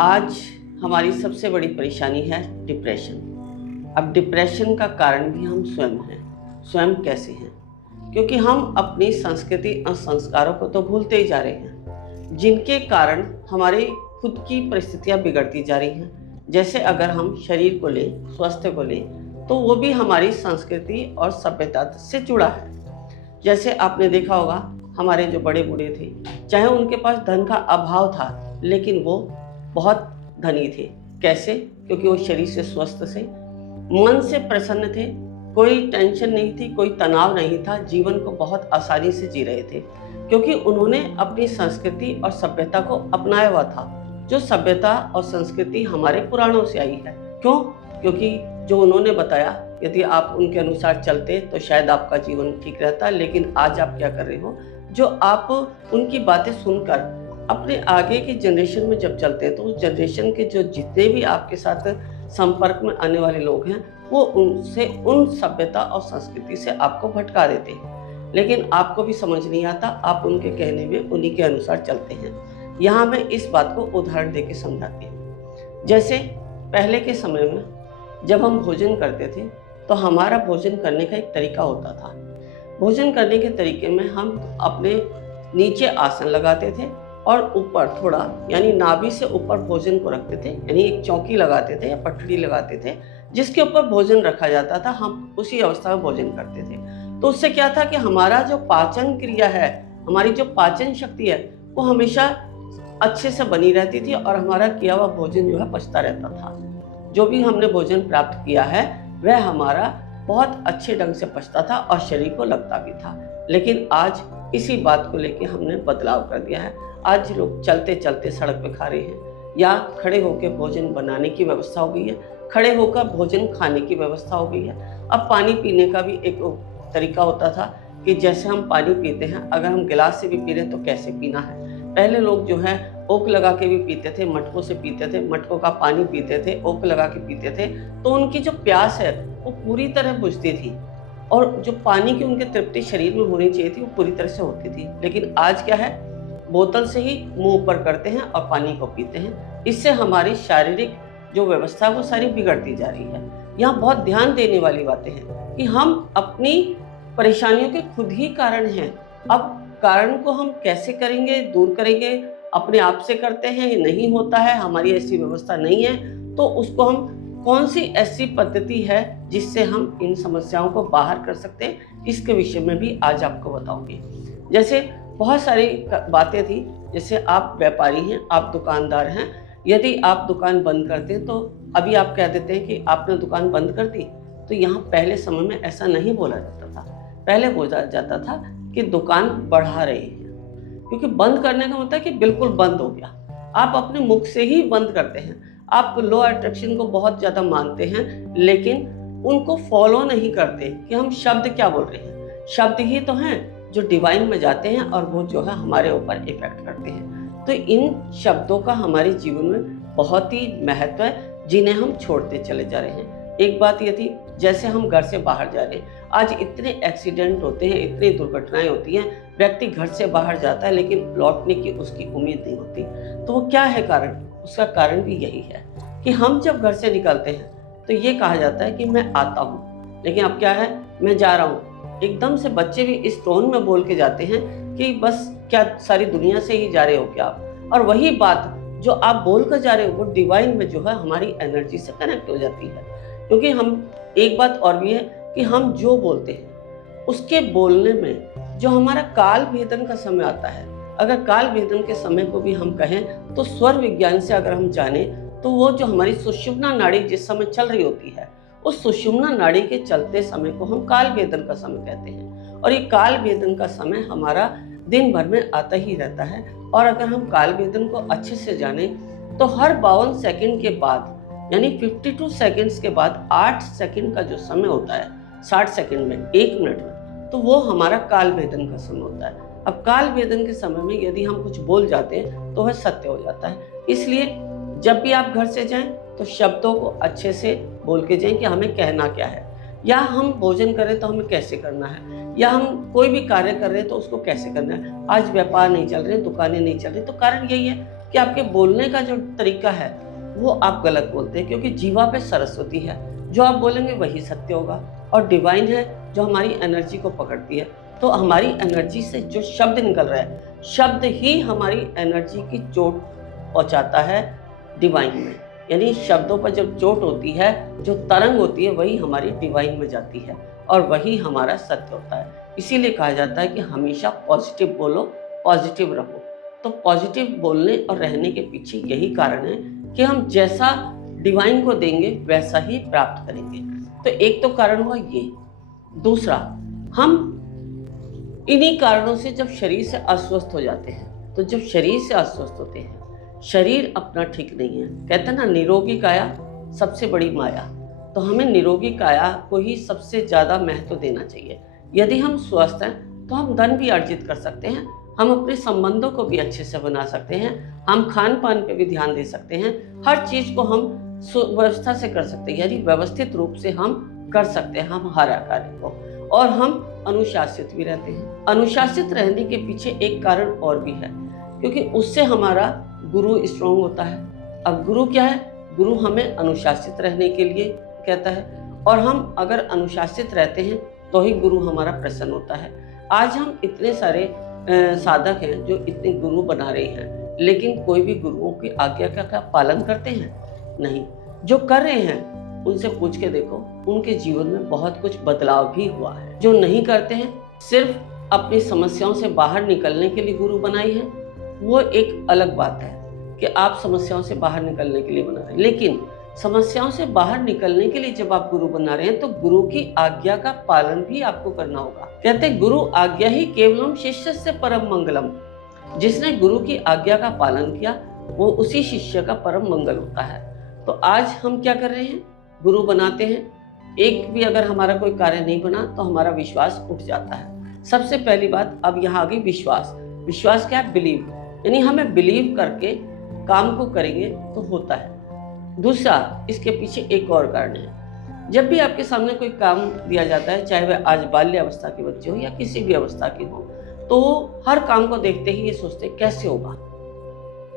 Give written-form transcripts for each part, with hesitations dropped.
आज हमारी सबसे बड़ी परेशानी है डिप्रेशन। अब डिप्रेशन का कारण भी हम स्वयं हैं। स्वयं कैसे हैं? क्योंकि हम अपनी संस्कृति और संस्कारों को तो भूलते ही जा रहे हैं, जिनके कारण हमारी खुद की परिस्थितियां बिगड़ती जा रही हैं। जैसे अगर हम शरीर को लें, स्वास्थ्य को लें, तो वो भी हमारी संस्कृति और सभ्यता से जुड़ा है। जैसे आपने देखा होगा, हमारे जो बड़े बूढ़े थे, चाहे उनके पास धन का अभाव था, लेकिन वो बहुत धनी थे। कैसे? क्योंकि वो शरीर से स्वस्थ थे, मन से प्रसन्न थे, कोई टेंशन नहीं थी, कोई तनाव नहीं था, जीवन को बहुत आसानी से जी रहे थे, क्योंकि उन्होंने अपनी संस्कृति और सभ्यता को अपनाया हुआ था। जो सभ्यता और संस्कृति हमारे पुराणों से आई है। क्यों? क्योंकि जो उन्होंने बताया, यदि आप उनके अनुसार चलते तो शायद आपका जीवन ठीक रहता। लेकिन आज आप क्या कर रहे हो? जो आप उनकी बातें सुनकर अपने आगे की जनरेशन में जब चलते हैं, तो उस जनरेशन के जो जितने भी आपके साथ संपर्क में आने वाले लोग हैं, वो उनसे, उन सभ्यता और संस्कृति से आपको भटका देते हैं। लेकिन आपको भी समझ नहीं आता, आप उनके कहने में उन्हीं के अनुसार चलते हैं। यहाँ मैं इस बात को उदाहरण देके समझाती हूँ। जैसे पहले के समय में जब हम भोजन करते थे, तो हमारा भोजन करने का एक तरीका होता था। भोजन करने के तरीके में हम अपने नीचे आसन लगाते थे और ऊपर थोड़ा, यानी नाभि से ऊपर भोजन को रखते थे, यानी एक चौकी लगाते थे या पटड़ी लगाते थे, जिसके ऊपर भोजन रखा जाता था। हम उसी अवस्था में भोजन करते थे। तो उससे क्या था कि हमारा जो पाचन क्रिया है, हमारी जो पाचन शक्ति है, वो हमेशा अच्छे से बनी रहती थी और हमारा किया हुआ भोजन जो है पचता रहता था। जो भी हमने भोजन प्राप्त किया है, वह हमारा बहुत अच्छे ढंग से पचता था और शरीर को लगता भी था। लेकिन आज इसी बात को लेकर हमने बदलाव कर दिया है। आज लोग चलते चलते सड़क पे खा रहे हैं, या खड़े होकर भोजन बनाने की व्यवस्था हो गई है, खड़े होकर भोजन खाने की व्यवस्था हो गई है। अब पानी पीने का भी एक तरीका होता था कि जैसे हम पानी पीते हैं, अगर हम गिलास से भी पी रहे तो कैसे पीना है। पहले लोग जो है ओक लगा के भी पीते थे, मटकों से पीते थे, मटकों का पानी पीते थे, ओक लगा के पीते थे, तो उनकी जो प्यास है वो पूरी तरह बुझती थी और जो पानी की उनकी तृप्ति शरीर में होनी चाहिए थी, वो पूरी तरह से होती थी। लेकिन आज क्या है, बोतल से ही मुंह ऊपर करते हैं और पानी को पीते हैं। इससे हमारी शारीरिक जो व्यवस्था है वो सारी बिगड़ती जा रही है। यहाँ बहुत ध्यान देने वाली बातें हैं कि हम अपनी परेशानियों के खुद ही कारण हैं। अब कारण को हम कैसे करेंगे, दूर करेंगे? अपने आप से करते हैं, ये नहीं होता है, हमारी ऐसी व्यवस्था नहीं है, तो उसको हम कौन सी ऐसी पद्धति है जिससे हम इन समस्याओं को बाहर कर सकते हैं, इसके विषय में भी आज आपको बताऊंगी। जैसे बहुत सारी बातें थी। जैसे आप व्यापारी हैं, आप दुकानदार हैं, यदि आप दुकान बंद करते हैं, तो अभी आप कह देते हैं कि आपने दुकान बंद कर दी। तो यहाँ पहले समय में ऐसा नहीं बोला जाता था। पहले बोला जाता था कि दुकान बढ़ा रहे हैं, क्योंकि बंद करने का मतलब है कि बिल्कुल बंद हो गया। आप अपने मुख से ही बंद करते हैं। आप लॉ अट्रैक्शन को बहुत ज़्यादा मानते हैं, लेकिन उनको फॉलो नहीं करते कि हम शब्द क्या बोल रहे हैं। शब्द ही तो हैं जो डिवाइन में जाते हैं और वो जो है हमारे ऊपर इफेक्ट करते हैं। तो इन शब्दों का हमारे जीवन में बहुत ही महत्व है, जिन्हें हम छोड़ते चले जा रहे हैं। एक बात ये थी, जैसे हम घर से बाहर जा रहे हैं, आज इतने एक्सीडेंट होते हैं, इतनी दुर्घटनाएं होती हैं, व्यक्ति घर से बाहर जाता है लेकिन लौटने की उसकी उम्मीद नहीं होती। तो वो क्या है कारण? उसका कारण भी यही है कि हम जब घर से निकलते हैं तो ये कहा जाता है कि मैं आता हूँ, लेकिन अब क्या है, मैं जा रहा हूँ। एकदम से बच्चे भी इस टोन में बोल के जाते हैं कि बस क्या सारी दुनिया से ही जा रहे हो क्या आप? और वही बात जो आप बोल कर जा रहे हो, वो डिवाइन में जो है हमारी एनर्जी से कनेक्ट हो जाती है। क्योंकि हम, एक बात और भी है कि हम जो बोलते हैं उसके बोलने में जो हमारा काल भेदन का समय आता है, अगर काल भेदन के समय को भी हम कहें तो स्वर विज्ञान से अगर हम जाने, तो वो जो हमारी सुषुम्ना नाड़ी जिस समय चल रही होती है, उस सुषुम्ना नाड़ी के चलते समय को हम काल भेदन का समय कहते हैं। और ये काल भेदन का समय हमारा दिन भर में आता ही रहता है। और अगर हम काल भेदन को अच्छे से जाने, तो हर 52 सेकंड के बाद, यानी 52 सेकंड्स के बाद 8 सेकंड का जो समय होता है, 60 सेकंड में, 1 मिनट में, तो वो हमारा काल भेदन का समय होता है। अब काल भेदन के समय में यदि हम कुछ बोल जाते हैं तो वह सत्य हो जाता है। इसलिए जब भी आप घर से जाएं तो शब्दों को अच्छे से बोल के जाएं कि हमें कहना क्या है, या हम भोजन करें तो हमें कैसे करना है, या हम कोई भी कार्य कर रहे हैं तो उसको कैसे करना है। आज व्यापार नहीं चल रहे, दुकानें नहीं चल रही, तो कारण यही है कि आपके बोलने का जो तरीका है वो आप गलत बोलते हैं, क्योंकि जीवा पे सरस्वती है, जो आप बोलेंगे वही सत्य होगा। और डिवाइन है जो हमारी एनर्जी को पकड़ती है। तो हमारी एनर्जी से जो शब्द निकल रहा है, शब्द ही हमारी एनर्जी की चोट पहुंचाता है डिवाइन में। यानी शब्दों पर जब चोट होती है, जो तरंग होती है वही हमारी डिवाइन में जाती है और वही हमारा सत्य होता है। इसीलिए कहा जाता है कि हमेशा पॉजिटिव बोलो, पॉजिटिव रहो। तो पॉजिटिव बोलने और रहने के पीछे यही कारण है कि हम जैसा डिवाइन को देंगे वैसा ही प्राप्त करेंगे। तो एक तो कारण हुआ ये। दूसरा, हम इन्हीं कारणों से जब शरीर से अस्वस्थ हो जाते हैं, तो जब शरीर से अस्वस्थ होते हैं, शरीर अपना ठीक नहीं है, कहते हैं ना निरोगी काया सबसे बड़ी माया। तो हमें निरोगी काया को ही सबसे ज़्यादा महत्व देना चाहिए। यदि हम स्वस्थ हैं तो हम धन भी अर्जित कर सकते हैं, हम अपने संबंधों को भी अच्छे से बना सकते हैं, हम खान पान पे भी ध्यान दे सकते हैं, हर चीज़ को हम सुव्यवस्था से कर सकते हैं, यानी व्यवस्थित रूप से हम कर सकते हैं हम हर कार्य को, और हम अनुशासित भी रहते हैं। अनुशासित रहने के पीछे एक कारण और भी है, क्योंकि उससे हमारा गुरु स्ट्रांग होता है। अब गुरु क्या है? गुरु हमें अनुशासित रहने के लिए कहता है, और हम अगर अनुशासित रहते हैं तो ही गुरु हमारा प्रसन्न होता है। आज हम इतने सारे साधक हैं जो इतने गुरु बना रहे हैं, लेकिन कोई भी गुरुओं की आज्ञा का पालन करते हैं? नहीं। जो कर रहे हैं उनसे पूछ के देखो, उनके जीवन में बहुत कुछ बदलाव भी हुआ है। जो नहीं करते हैं, सिर्फ अपनी समस्याओं से बाहर निकलने के लिए गुरु बनाई है, वो एक अलग बात है कि आप समस्याओं से बाहर निकलने के लिए बना रहे हैं। लेकिन समस्याओं से बाहर निकलने के लिए जब आप गुरु बना रहे हैं तो गुरु की आज्ञा का पालन भी आपको करना होगा। कहते हैं गुरु आज्ञा ही केवलम शिष्य से परम मंगलम। जिसने गुरु की आज्ञा का पालन किया वो उसी शिष्य का परम मंगल होता है। तो आज हम क्या कर रहे हैं? गुरु बनाते हैं, एक भी अगर हमारा कोई कार्य नहीं बना तो हमारा विश्वास उठ जाता है। सबसे पहली बात अब यहाँ आ गई विश्वास। विश्वास क्या है? बिलीव, यानी हमें बिलीव करके काम को करेंगे तो होता है। दूसरा, इसके पीछे एक और कारण है। जब भी आपके सामने कोई काम दिया जाता है, चाहे वह आज बाल्य अवस्था के बच्चे हो या किसी भी अवस्था के हो, तो हर काम को देखते ही ये सोचते कैसे होगा।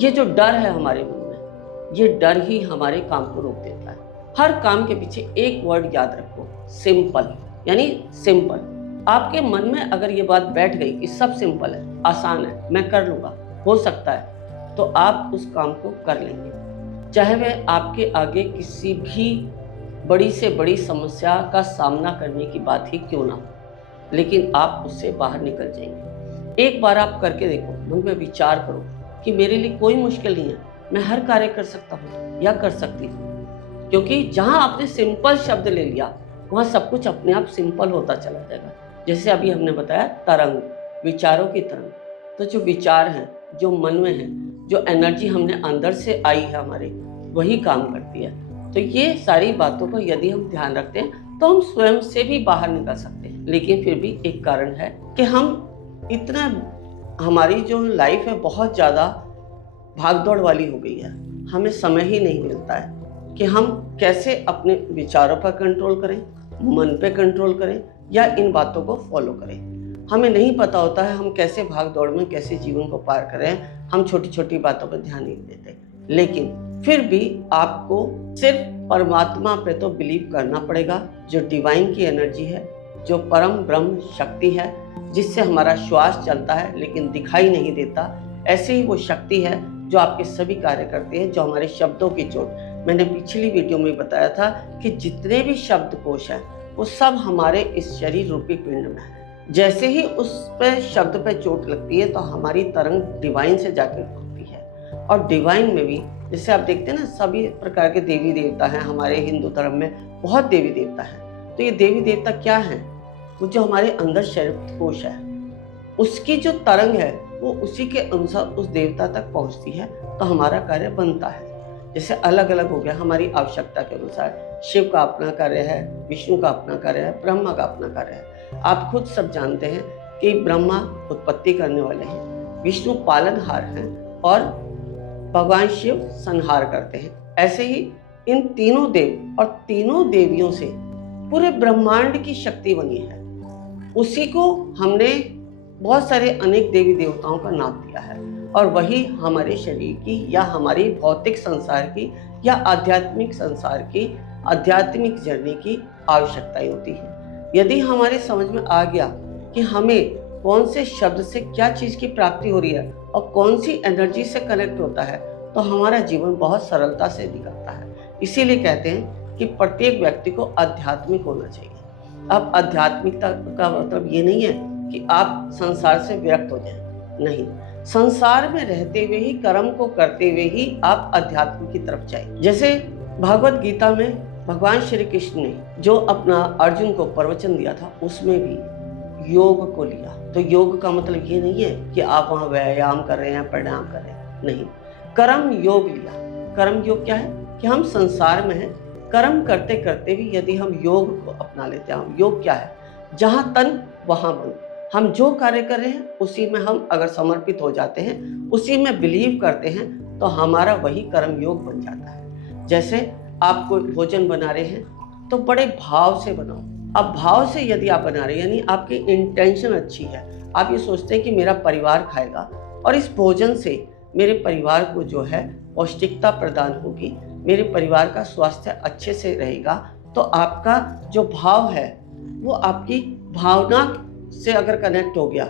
ये जो डर है हमारे मन में, ये डर ही हमारे काम को रोक देता है। हर काम के पीछे एक वर्ड याद रखो, सिंपल। यानी सिंपल। आपके मन में अगर ये बात बैठ गई कि सब सिंपल है, आसान है, मैं कर लूँगा, हो सकता है, तो आप उस काम को कर लेंगे। चाहे वह आपके आगे किसी भी बड़ी से बड़ी समस्या का सामना करने की बात ही क्यों ना हो, लेकिन आप उससे बाहर निकल जाएंगे। एक बार आप करके देखो, मन में विचार करो कि मेरे लिए कोई मुश्किल नहीं है, मैं हर कार्य कर सकता हूँ या कर सकती हूँ। क्योंकि जहाँ आपने सिंपल शब्द ले लिया वहाँ सब कुछ अपने आप सिंपल होता चला जाएगा। जैसे अभी हमने बताया तरंग, विचारों की तरंग। तो जो विचार हैं, जो मन में है, जो एनर्जी हमने अंदर से आई है हमारे, वही काम करती है। तो ये सारी बातों का यदि हम ध्यान रखते हैं तो हम स्वयं से भी बाहर निकल सकते हैं। लेकिन फिर भी एक कारण है कि हम इतना, हमारी जो लाइफ है बहुत ज़्यादा भागदौड़ वाली हो गई है, हमें समय ही नहीं मिलता है कि हम कैसे अपने विचारों पर कंट्रोल करें, मन पे कंट्रोल करें या इन बातों को फॉलो करें। हमें नहीं पता होता है हम कैसे भाग दौड़ में कैसे जीवन को पार करें। हम छोटी छोटी बातों पर ध्यान नहीं देते। लेकिन फिर भी आपको सिर्फ परमात्मा पे तो बिलीव करना पड़ेगा, जो डिवाइन की एनर्जी है, जो परम ब्रह्म शक्ति है, जिससे हमारा श्वास चलता है लेकिन दिखाई नहीं देता। ऐसे ही वो शक्ति है जो आपके सभी कार्य करती है, जो हमारे शब्दों की चोट, मैंने पिछली वीडियो में बताया था कि जितने भी शब्दकोश हैं वो सब हमारे इस शरीर रूपी पिंड में है। जैसे ही उस पे शब्द पे चोट लगती है तो हमारी तरंग डिवाइन से जाकर टूटती है। और डिवाइन में भी जैसे आप देखते हैं ना, सभी प्रकार के देवी देवता हैं। हमारे हिंदू धर्म में बहुत देवी देवता हैं। तो ये देवी देवता क्या हैं? वो जो हमारे अंदर शरीर कोश है, उसकी जो तरंग है वो उसी के अनुसार उस देवता तक पहुंचती है तो हमारा कार्य बनता है। जैसे अलग अलग हो गया हमारी आवश्यकता के अनुसार। शिव का अपना कार्य है, विष्णु का अपना कार्य है, ब्रह्मा का अपना कार्य है। आप खुद सब जानते हैं कि ब्रह्मा उत्पत्ति करने वाले हैं, विष्णु पालनहार हैं और भगवान शिव संहार करते हैं। ऐसे ही इन तीनों देव और तीनों देवियों से पूरे ब्रह्मांड की शक्ति बनी है। उसी को हमने बहुत सारे अनेक देवी देवताओं का नाम दिया है। और वही हमारे शरीर की या हमारी भौतिक संसार की या आध्यात्मिक संसार की, आध्यात्मिक जर्नी की आवश्यकताएं होती है। यदि हमारे समझ में आ गया कि हमें कौन से शब्द से क्या चीज़ की प्राप्ति हो रही है और कौन सी एनर्जी से कनेक्ट होता है, तो हमारा जीवन बहुत सरलता से निकलता है। इसीलिए कहते हैं कि प्रत्येक व्यक्ति को आध्यात्मिक होना चाहिए। अब आध्यात्मिकता का मतलब ये नहीं है कि आप संसार से विरक्त हो जाएं, नहीं, संसार में रहते हुए ही, कर्म को करते हुए ही आप अध्यात्म की तरफ जाएं। जैसे भगवत गीता में भगवान श्री कृष्ण ने जो अपना अर्जुन को प्रवचन दिया था, उसमें भी योग को लिया। तो योग का मतलब ये नहीं है कि आप वहाँ व्यायाम कर रहे हैं, प्राणायाम कर रहे हैं, नहीं, कर्म योग लिया। कर्म योग क्या है कि हम संसार में हैं, कर्म करते करते भी यदि हम योग को अपना लेते हैं। योग क्या है? जहाँ तन वहाँ मन। हम जो कार्य कर रहे हैं उसी में हम अगर समर्पित हो जाते हैं, उसी में बिलीव करते हैं, तो हमारा वही कर्म योग बन जाता है। जैसे आप कोई भोजन बना रहे हैं तो बड़े भाव से बनाओ। अब भाव से यदि आप बना रहे हैं, यानी आपकी इंटेंशन अच्छी है, आप ये सोचते हैं कि मेरा परिवार खाएगा और इस भोजन से मेरे परिवार को जो है पौष्टिकता प्रदान होगी, मेरे परिवार का स्वास्थ्य अच्छे से रहेगा, तो आपका जो भाव है वो आपकी भावना से अगर कनेक्ट हो गया,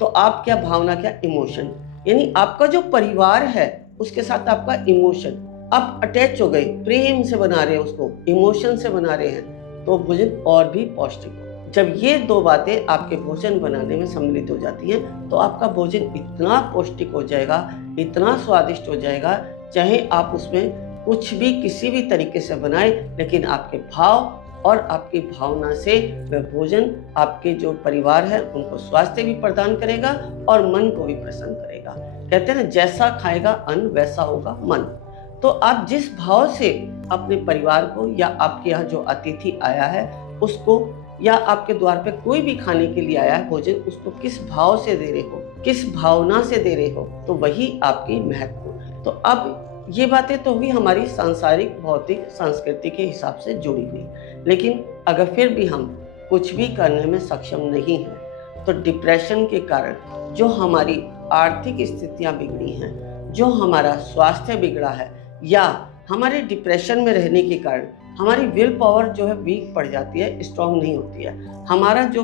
तो आप क्या भावना, क्या इमोशन, यानी आपका जो परिवार है उसके साथ आपका इमोशन, आप अटैच हो गए, प्रेम से बना रहे हैं उसको, इमोशन से बना रहे हैं, तो भोजन और भी पौष्टिक हो। जब ये दो बातें आपके भोजन बनाने में सम्मिलित हो जाती हैं, तो आपका भोजन इतना पौष्टिक हो जाएगा, इतना स्वादिष्ट हो जाएगा, चाहे आप उसमें कुछ भी किसी भी तरीके से बनाए, लेकिन आपके भाव और आपकी भावना से वह भोजन आपके जो परिवार है उनको स्वास्थ्य भी प्रदान करेगा और मन को भी प्रसन्न करेगा। कहते हैं ना, जैसा खाएगा अन्न वैसा होगा मन। तो आप जिस भाव से अपने परिवार को या आपके यहाँ जो अतिथि आया है उसको, या आपके द्वार पे कोई भी खाने के लिए आया है भोजन, उसको किस भाव से दे रहे हो, किस भावना से दे रहे हो, तो वही आपकी महत्व। तो अब ये बातें तो हुई हमारी सांसारिक, भौतिक, संस्कृति के हिसाब से जुड़ी हुई, लेकिन अगर फिर भी हम कुछ भी करने में सक्षम नहीं हैं, तो डिप्रेशन के कारण जो हमारी आर्थिक स्थितियां बिगड़ी हैं, जो हमारा स्वास्थ्य बिगड़ा है, या हमारे डिप्रेशन में रहने के कारण हमारी विल पावर जो है वीक पड़ जाती है, स्ट्रांग नहीं होती है, हमारा जो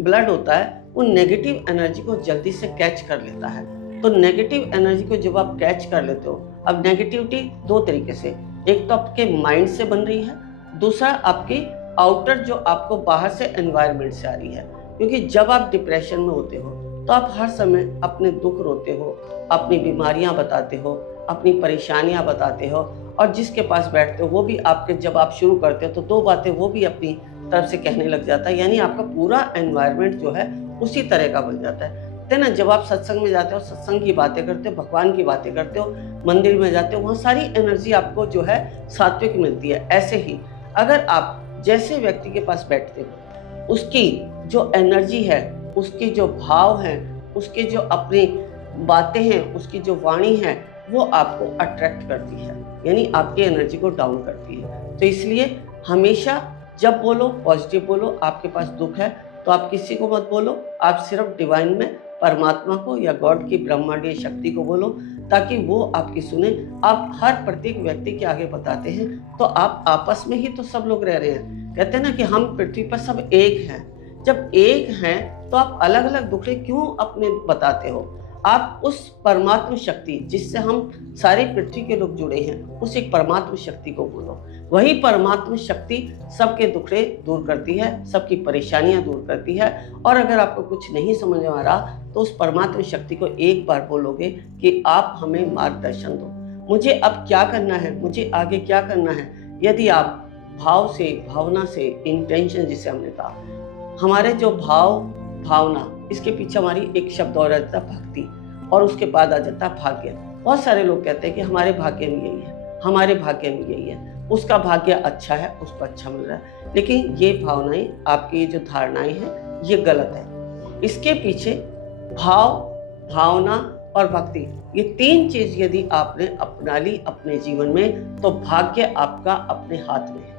ब्लड होता है वो नेगेटिव एनर्जी को जल्दी से कैच कर लेता है। तो नेगेटिव एनर्जी को जब आप कैच कर लेते हो, अब नेगेटिविटी दो तरीके से, एक तो आपके माइंड से बन रही है, दूसरा आपकी आउटर जो आपको बाहर से एनवायरनमेंट से आ रही है। क्योंकि जब आप डिप्रेशन में होते हो तो आप हर समय अपने दुख रोते हो, अपनी बीमारियां बताते हो, अपनी परेशानियां बताते हो, और जिसके पास बैठते हो वो भी आपके, जब आप शुरू करते हो तो दो बातें वो भी अपनी तरफ से कहने लग जाता है, यानी आपका पूरा एनवायरनमेंट जो है उसी तरह का बन जाता है। तो ना, जब आप सत्संग में जाते हो, सत्संग की बातें करते हो, भगवान की बातें करते हो, मंदिर में जाते हो, वहाँ सारी एनर्जी आपको जो है सात्विक मिलती है। ऐसे ही अगर आप जैसे व्यक्ति के पास बैठते हो, उसकी जो एनर्जी है, उसके जो भाव हैं, उसके जो अपनी बातें हैं, उसकी जो वाणी है, वो आपको अट्रैक्ट करती है, यानी आपकी एनर्जी को डाउन करती है। तो इसलिए हमेशा जब बोलो पॉजिटिव बोलो। आपके पास दुख है तो आप किसी को मत बोलो, आप सिर्फ डिवाइन में परमात्मा को या गॉड की ब्रह्मांडीय शक्ति को बोलो, ताकि वो आपकी सुने। आप हर प्रत्येक व्यक्ति के आगे बताते हैं तो आप आपस में ही तो सब लोग रह रहे हैं। कहते हैं ना कि हम पृथ्वी पर सब एक हैं। जब एक हैं तो आप अलग अलग दुखड़े क्यों अपने बताते हो? आप उस परमात्मा शक्ति जिससे हम सारी पृथ्वी के लोग जुड़े हैं, उस एक परमात्मा शक्ति को बोलो। वही परमात्मा शक्ति सबके दुखड़े दूर करती है, सबकी परेशानियां दूर करती है। और अगर आपको कुछ नहीं समझ में आ रहा तो उस परमात्मा शक्ति को एक बार बोलोगे कि आप हमें मार्गदर्शन दो, मुझे अब क्या करना है, मुझे आगे क्या करना है। यदि आप भाव से, भावना से, इंटेंशन जिसे हमने कहा, हमारे जो भाव भावना, इसके पीछे हमारी एक शब्द और आ जाता है भक्ति, और उसके बाद आ जाता है भाग्य। बहुत सारे लोग कहते हैं कि हमारे भाग्य में यही है, हमारे भाग्य में यही है, उसका भाग्य अच्छा है, उसको अच्छा मिल रहा है। लेकिन ये भावनाएं, आपकी जो धारणाएं हैं, ये गलत है। इसके पीछे भाव, भावना और भक्ति, ये तीन चीज यदि आपने अपना ली अपने जीवन में, तो भाग्य आपका अपने हाथ में है।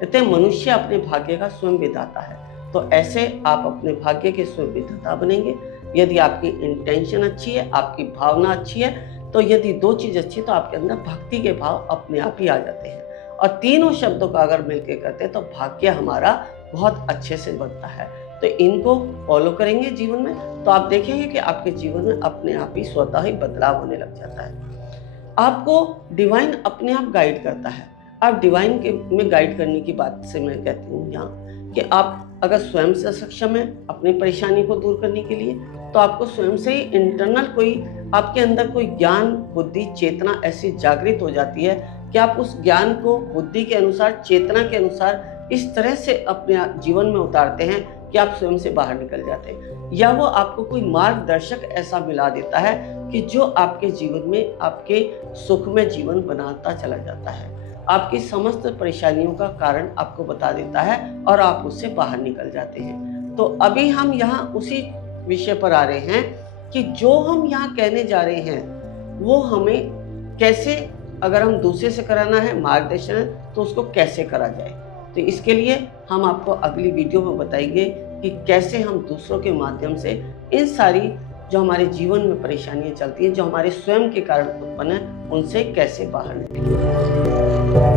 कहते हैं मनुष्य अपने भाग्य का स्वयं विधाता है। तो ऐसे आप अपने भाग्य के स्वयं विधाता बनेंगे, यदि आपकी इंटेंशन अच्छी है, आपकी भावना अच्छी है, तो यदि दो चीज़ अच्छी है तो आपके अंदर भक्ति के भाव अपने आप ही आ जाते हैं। और तीनों शब्दों का अगर मिलकर करते हैं तो भाग्य हमारा बहुत अच्छे से बनता है। तो इनको फॉलो करेंगे जीवन में तो आप देखेंगे कि आपके जीवन में अपने आप ही स्वतः ही बदलाव होने लग जाता है। आपको डिवाइन अपने आप गाइड करता है। आप डिवाइन के में गाइड करने की बात से मैं कहती हूँ यहाँ कि आप अगर स्वयं से सक्षम है अपनी परेशानी को दूर करने के लिए, तो आपको स्वयं से ही इंटरनल कोई आपके अंदर कोई ज्ञान, बुद्धि, चेतना ऐसी जागृत हो जाती है कि आप उस ज्ञान को बुद्धि के अनुसार, चेतना के अनुसार इस तरह से अपने जीवन में उतारते हैं कि आप स्वयं से बाहर निकल जाते हैं, या वो आपको कोई मार्गदर्शक ऐसा मिला देता है कि जो आपके जीवन में आपके सुखमय जीवन बनाता चला जाता है, आपकी समस्त परेशानियों का कारण आपको बता देता है और आप उससे बाहर निकल जाते हैं। तो अभी हम यहाँ उसी विषय पर आ रहे हैं कि जो हम यहाँ कहने जा रहे हैं वो हमें कैसे, अगर हम दूसरे से कराना है मार्गदर्शन है, तो उसको कैसे करा जाए। तो इसके लिए हम आपको अगली वीडियो में बताएंगे कि कैसे हम दूसरों के माध्यम से इन सारी जो हमारे जीवन में परेशानियां चलती हैं, जो हमारे स्वयं के कारण उत्पन्न है, उनसे कैसे बाहर निकलें।